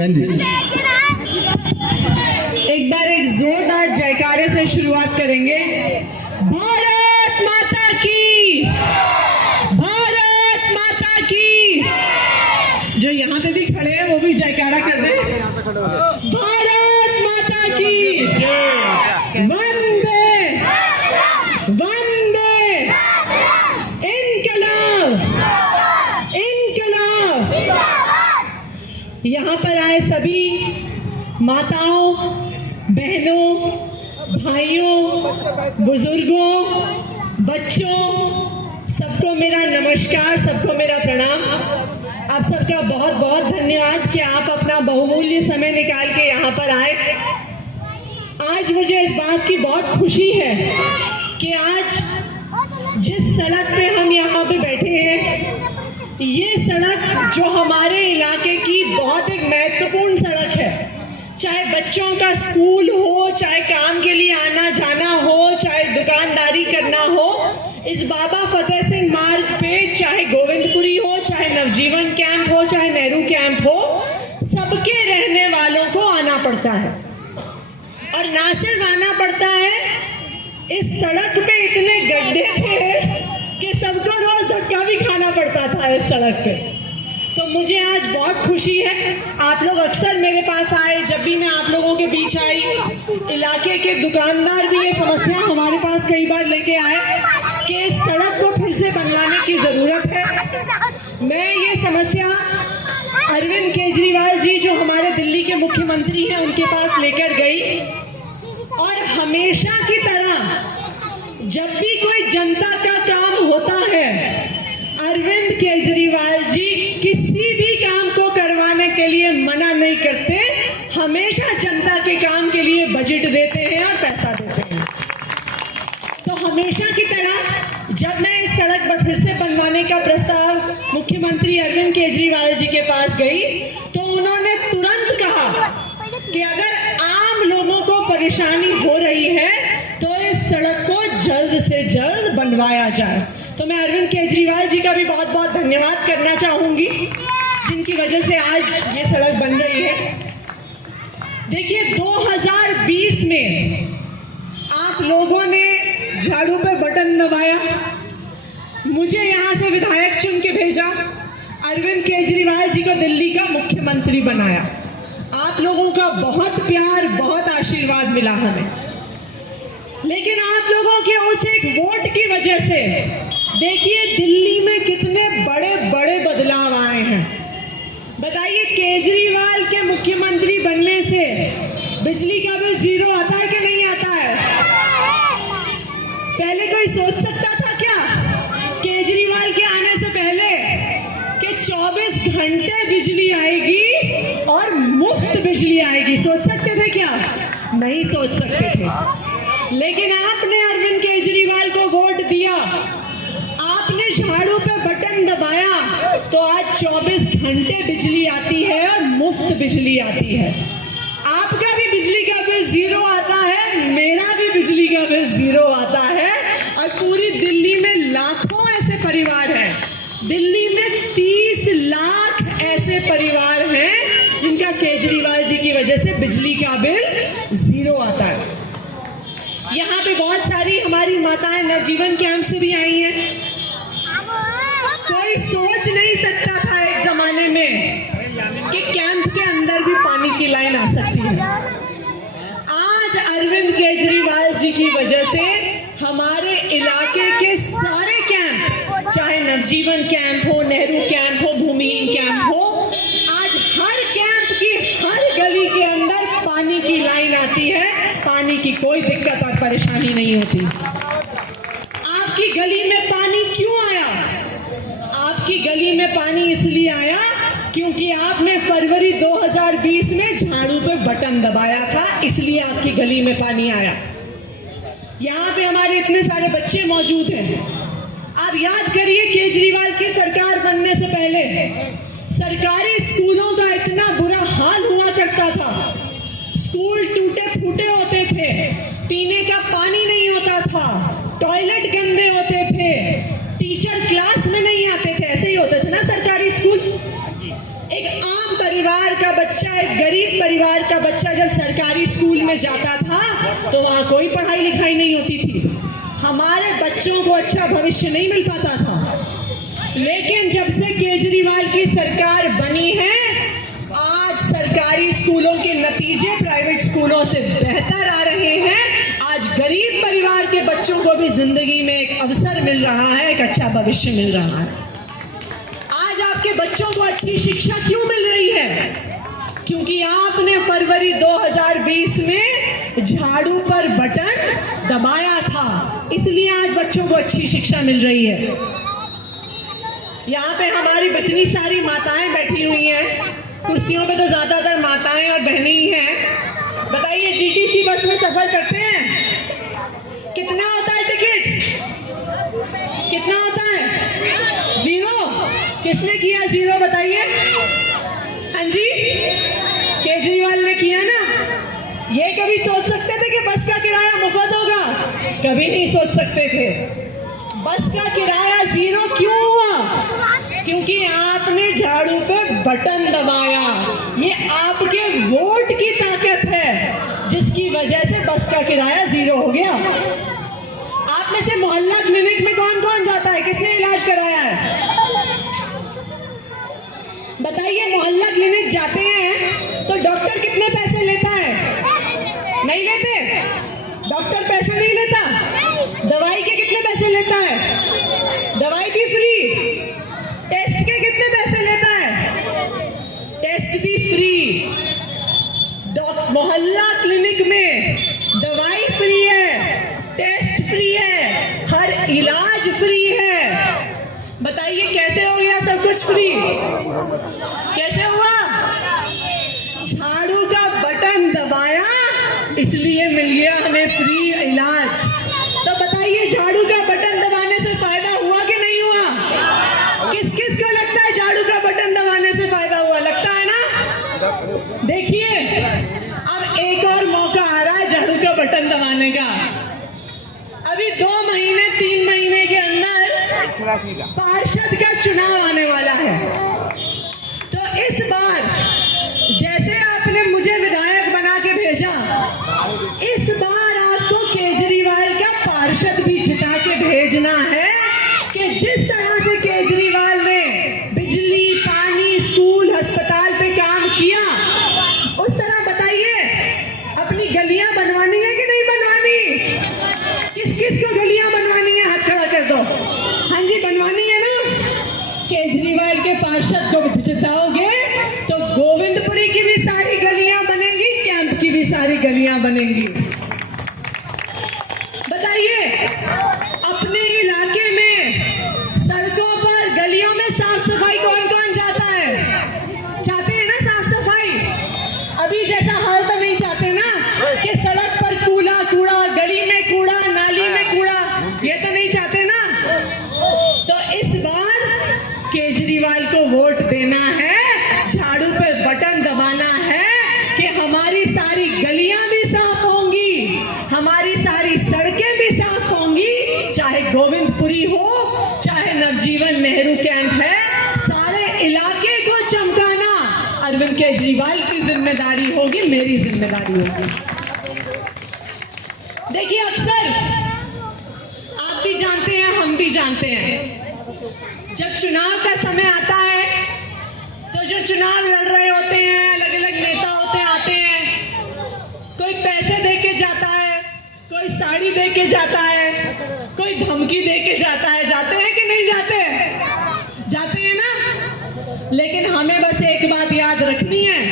बहन जी एक बार एक जोरदार जयकारे से शुरुआत करेंगे। भारत माता की, भारत माता की। जो यहाँ पे भी खड़े हैं वो भी जयकारा कर दें। भारत माता की वंदे वंदे इनकलाब इनकलाब। यहाँ पर आए सभी माताओं, बहनों, भाइयों, बुजुर्गों, बच्चों, सबको मेरा नमस्कार, सबको मेरा प्रणाम। आप सबका बहुत बहुत धन्यवाद कि आप अपना बहुमूल्य समय निकाल के यहाँ पर आए। आज मुझे इस बात की बहुत खुशी है कि आज जिस सड़क पे हम यहाँ पे बैठे हैं, ये सड़क जो हमारे इलाके की बहुत एक महत्वपूर्ण सड़क है। चाहे बच्चों का स्कूल हो, चाहे काम के लिए आना जाना हो, चाहे दुकानदारी करना हो, इस बाबा फतेह सिंह मार्ग पे चाहे गोविंदपुरी हो, चाहे नवजीवन कैंप हो, चाहे नेहरू कैंप हो, सबके रहने वालों को आना पड़ता है। और ना सिर्फ आना पड़ता है, इस सड़क पे इतने गड्ढे थे कि सबको रोज धक्का भी खाना पड़ता था इस सड़क पे। तो मुझे आज बहुत खुशी है, आप लोग अक्सर मेरे पास आए, जब भी मैं आप लोगों के बीच आई, इलाके के दुकानदार भी ये समस्या हमारे पास कई बार लेके आए कि इस सड़क को फिर से बनवाने की जरूरत है। मैं ये समस्या अरविंद केजरीवाल जी जो हमारे दिल्ली के मुख्यमंत्री हैं उनके पास लेकर गई, और हमेशा की तरह जब भी कोई जनता का काम होता है, अरविंद केजरीवाल जी किसी भी काम को करवाने के लिए मना नहीं करते, हमेशा जनता के काम के लिए बजट देते हैं और पैसा देते हैं। तो हमेशा की तरह जब मैं इस सड़क पर फिर से बनवाने का प्रस्ताव मुख्यमंत्री अरविंद केजरीवाल जी के पास गई, तो उन्होंने तुरंत कहा कि अगर आम लोगों को परेशानी हो रही है तो इस सड़क को जल्द से जल्द बनवाया जाए। तो मैं अरविंद केजरीवाल जी का भी बहुत बहुत धन्यवाद करना चाहूंगी, जिनकी वजह से आज ये सड़क बन रही है। देखिए 2020 में आप लोगों ने झाड़ू पे बटन दबाया, मुझे यहाँ से विधायक चुन के भेजा, अरविंद केजरीवाल जी को दिल्ली का मुख्यमंत्री बनाया। आप लोगों का बहुत प्यार, बहुत आशीर्वाद मिला हमें, लेकिन आप लोगों के उस एक वोट की वजह से देखिए दिल्ली में कितने बड़े बड़े बदलाव आए हैं। बताइए, केजरीवाल के मुख्यमंत्री बनने से बिजली का बिल जीरो आता है कि नहीं आता है? पहले कोई सोच सकता था क्या केजरीवाल के आने से पहले कि 24 घंटे बिजली आएगी और मुफ्त बिजली आएगी? सोच सकते थे क्या? नहीं सोच सकते थे। लेकिन आपने अरविंद केजरीवाल को वोट दिया, आपने झाड़ू पे बटन दबाया, तो आज 24 घंटे बिजली आती है और मुफ्त बिजली आती है। आपका भी बिजली का बिल जीरो आता है, मेरा भी बिजली का बिल जीरो आता है, और पूरी दिल्ली में लाखों ऐसे परिवार हैं। दिल्ली में 30 लाख ऐसे परिवार हैं जिनका केजरीवाल जी की वजह से बिजली का बिल जीरो आता है। यहाँ पे बहुत सारी हमारी माताएं नवजीवन कैंप से भी आई हैं। कोई सोच नहीं सकता था एक जमाने में कि कैंप के अंदर भी पानी की लाइन आ सकती है। आज अरविंद केजरीवाल जी की वजह से हमारे इलाके के सारे कैंप, चाहे नवजीवन कैंप हो, नेहरू कैंप हो, भूमिहीन कैंप हो, आज हर कैंप की हर गली के अंदर पानी की लाइन आती है। पानी की कोई दिक्कत और परेशानी नहीं होती। आपकी गली में पानी क्यों आया? आपकी गली में पानी इसलिए आया क्योंकि आपने फरवरी 2020 में झाड़ू पे बटन दबाया था, इसलिए आपकी गली में पानी आया। यहाँ पे हमारे इतने सारे बच्चे मौजूद हैं। आप याद करिए, केजरीवाल की सरकार बनने से पहले सरकारी स्कूलों का इतना बुरा हाल हुआ करता था। स्कूल टूटे फूटे होते थे, पीने का पानी नहीं होता था, टॉयलेट गंदे होते थे, टीचर क्लास में नहीं आते थे। ऐसे ही होते थे ना सरकारी स्कूल। एक आम परिवार परिवार का बच्चा, एक गरीब परिवार का बच्चा जब सरकारी स्कूल में जाता था तो वहाँ कोई पढ़ाई लिखाई नहीं होती थी, हमारे बच्चों को अच्छा भविष्य नहीं मिल पाता था। लेकिन जब से केजरीवाल की सरकार बनी है, आज सरकारी स्कूलों के नतीजे प्राइवेट स्कूलों से बेहतर आ रहे हैं। आज गरीब परिवार के बच्चों को भी जिंदगी में एक अवसर मिल रहा है, एक अच्छा भविष्य मिल रहा है। आज आपके बच्चों को अच्छी शिक्षा क्यों मिल रही है? क्योंकि आपने फरवरी 2020 में झाड़ू पर बटन दबाया था, इसलिए आज बच्चों को अच्छी शिक्षा मिल रही है। यहाँ पे हमारी इतनी सारी माताएं बैठी हुई हैं, कुर्सियों पे तो ज्यादातर माताएं और बहनें ही हैं। बताइए, टीटीसी बस में सफर करते हैं, कितना होता है टिकट? कितना होता है? 0। किसने किया 0 बताइए? हाँ जी, केजरीवाल ने किया ना। ये कभी सोच सकते थे कि बस का किराया मुफ्त होगा? कभी नहीं सोच सकते थे। बस का किराया 0 क्यों हुआ? क्योंकि आपने झाड़ू पे बटन दबाया। ये आपके वोट की ताकत है जिसकी वजह से बस का किराया 0 हो गया। आप में से मोहल्ला क्लिनिक में कौन कौन जाता है? किसने इलाज कराया है? बताइए, मोहल्ला क्लिनिक जाते हैं तो डॉक्टर कितने पैसे लेता है? नहीं लेते? डॉक्टर पैसे नहीं लेता। दवाई के कितने पैसे लेता है? दवाई भी फ्री। टेस्ट के कितने पैसे लेता है? टेस्ट भी फ्री। मोहल्ला क्लिनिक में दवाई फ्री है, टेस्ट फ्री है, हर इलाज फ्री है। बताइए कैसे हो गया सब कुछ फ्री? कैसे हुआ? झाड़ू का बटन दबाया इसलिए मिल गया हमें फ्री इलाज। तो बताइए, झाड़ू का बटन दबाने से फायदा हुआ कि नहीं हुआ? किस किस को लगता है झाड़ू का बटन दबाने से फायदा हुआ? लगता है ना? देखिए, अब एक और मौका आ रहा है झाड़ू का बटन दबाने का। अभी 2 महीने 3 महीने के अंदर पार्षद का चुनाव आने वाला है। तो इस बार जैसे आपने मुझे विधायक बना के भेजा, इस बार आपको केजरीवाल का पार्षद भी जिता के भेजना है कि जिस तरह से केजरीवाल ने बिजली, पानी, स्कूल, अस्पताल पे काम किया, उस तरह बताइए अपनी गलियां बनवानी है कि नहीं बनवानी? किस किस को गलियां बनवानी है? हाथ खड़ा कर दो। हाँ जी, बनवानी है ना? केजरीवाल के पार्षद को जिताओगे तो गोविंदपुरी की भी सारी गलियां बनेंगी, कैंप की भी सारी गलियां बनेंगी। बताइए, अपने इलाके में सड़कों पर, गलियों में साफ सफाई कौन कौन चाहता है? चाहते हैं ना साफ सफाई? अभी जैसा हाल तो नहीं चाहते ना कि सड़क पर कूड़ा, गली में कूड़ा, नाली में कूड़ा, ये तो नहीं चाहते ना? तो इस बार केजरीवाल को वोट देना है, झाड़ू पे बटन दबाना है कि हमारी सारी गलियां भी साफ होंगी, हमारी सारी सड़कें भी साफ होंगी, चाहे गोविंदपुरी हो, चाहे नवजीवन नेहरू कैंप है, सारे इलाके को चमकाना अरविंद केजरीवाल की जिम्मेदारी होगी, मेरी जिम्मेदारी होगी। देखिए, अक्सर आप भी जानते हैं, हम भी जानते हैं, जब चुनाव का समय आता है तो जो चुनाव लड़ रहे होते हैं, अलग अलग नेता होते आते हैं, कोई पैसे दे के जाता है, कोई साड़ी दे के जाता है, कोई धमकी दे के जाता है। जाते हैं कि नहीं जाते? जाते हैं ना? लेकिन हमें बस एक बात याद रखनी है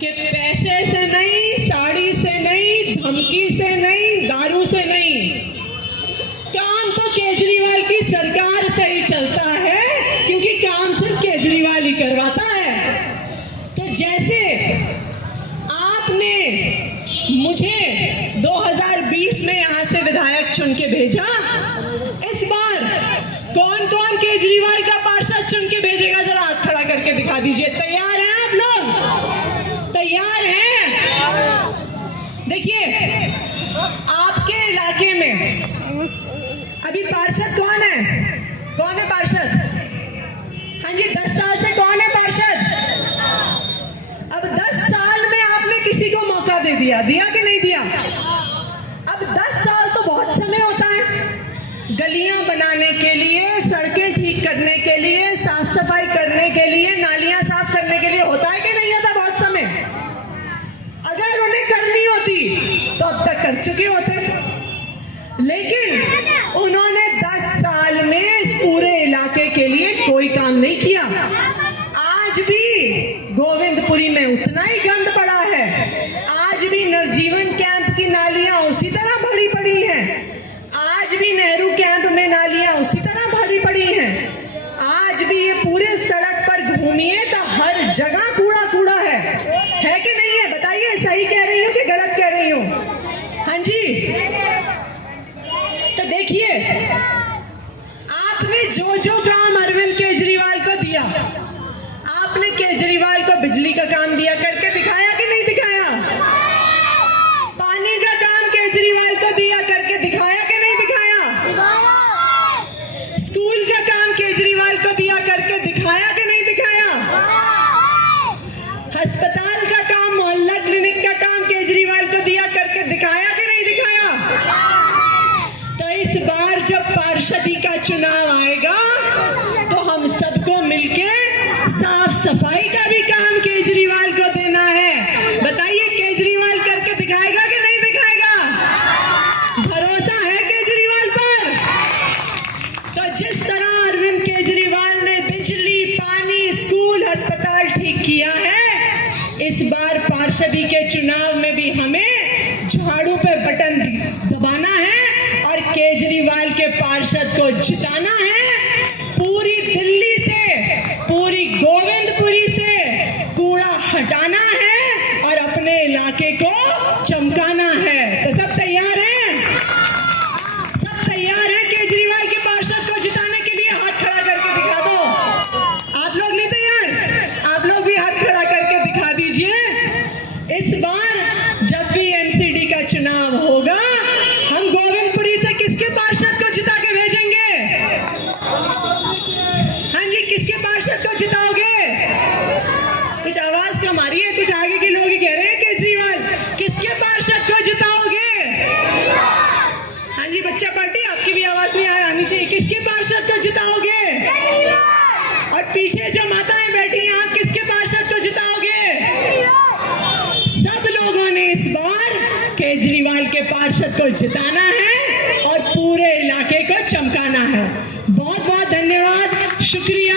कि पैसे से नहीं, साड़ी से नहीं, धमकी से नहीं, दारू से नहीं, काम तो केजरीवाल की सरकार से ही चलता है, क्योंकि काम सिर्फ केजरीवाल ही करवाता है। तो जैसे आपने मुझे 2020 में यहां से विधायक चुन के भेजा, इस बार कौन कौन केजरीवाल का पार्षद चुन के भेजेगा? जरा हाथ खड़ा करके दिखा दीजिए। तैयार हैं आप लोग? तैयार हैं? देखिए, आपके इलाके में अभी पार्षद कौन है? कौन है पार्षद? हाँ जी, 10 साल से कौन है पार्षद? दिया? दिया कि नहीं दिया? अब 10 साल तो बहुत समय होता है गलियां बनाने के लिए, सड़कें ठीक करने के लिए, साफ सफाई करने के लिए, नालियां साफ करने के लिए। होता है कि नहीं होता बहुत समय? अगर उन्हें करनी होती तो अब तक कर चुके होते, लेकिन उन्होंने 10 साल में इस पूरे इलाके के लिए कोई काम नहीं किया। आज भी गोविंदपुरी में उतना ही गंद पड़ा है, आज भी नवजीवन कैंप की नालियां उसी तरह भरी पड़ी हैं, आज भी नेहरू कैंप में नालियां उसी तरह भरी पड़ी हैं, आज भी ये पूरे सड़क पर घूमिए तो हर जगह कूड़ा कूड़ा है कि नहीं है? बताइए, सही कह रही हूँ कि गलत कह रही हूँ? हाँ जी। तो देखिए, आपने जो जो काम अरविंद केजरीवाल को दिया, आपने केजरीवाल को बिजली का काम दिया करके दिखाया कि नहीं दिखाया? पानी का काम केजरीवाल को दिया करके दिखाया कि नहीं दिखाया? स्कूल का काम केजरीवाल को दिया करके दिखाया कि नहीं दिखाया? अस्पताल का काम, मोहल्ला क्लिनिक का काम केजरीवाल को दिया करके दिखाया कि नहीं दिखाया? तो इस बार जब पार्षदी का चुनाव आएगा तो हम सबको मिलके साफ सफाई का भी काम केजरीवाल को देना है। बताइए, केजरीवाल करके दिखाएगा कि नहीं दिखाएगा? भरोसा है केजरीवाल पर? तो जिस तरह अरविंद केजरीवाल ने बिजली, पानी, स्कूल, अस्पताल ठीक किया है, इस बार पार्षदी के चुनाव में भी हमें झाड़ू पे बटन दबाना है और केजरीवाल के पार्षद को जिताना है। पूरी दिल्ली से, पूरी गोविंदपुरी से कूड़ा हटाना है और अपने इलाके को चमकाना है। तो सब तैयार हैं? सब तैयार हैं केजरीवाल के पार्षद को जिताने के लिए? हाथ खड़ा करके दिखा दो। आप लोग नहीं तैयार? आप लोग भी हाथ खड़ा करके दिखा दीजिए। इस बार जब भी एमसीडी का चुनाव होगा, हम गोविंदपुरी से किसके पार्षद को जिता के भेजेंगे? हाँ जी, किसके पार्षद को जिताओगे? कुछ आवाज कम आ रही है, कुछ आगे के लोग ही कह रहे हैं केजरीवाल। किसके पार्षद को जिताओगे? हाँ जी, बच्चा पार्टी, आपकी भी आवाज नहीं आनी चाहिए। किसके पार्षद को जिताओगे? और पीछे जो माताएं बैठी हैं, आप किसके पार्षद को जिताओगे? सब लोगों ने इस बार केजरीवाल के पार्षद को जिताना है और पूरे इलाके को चमकाना है। बहुत बहुत धन्यवाद, शुक्रिया।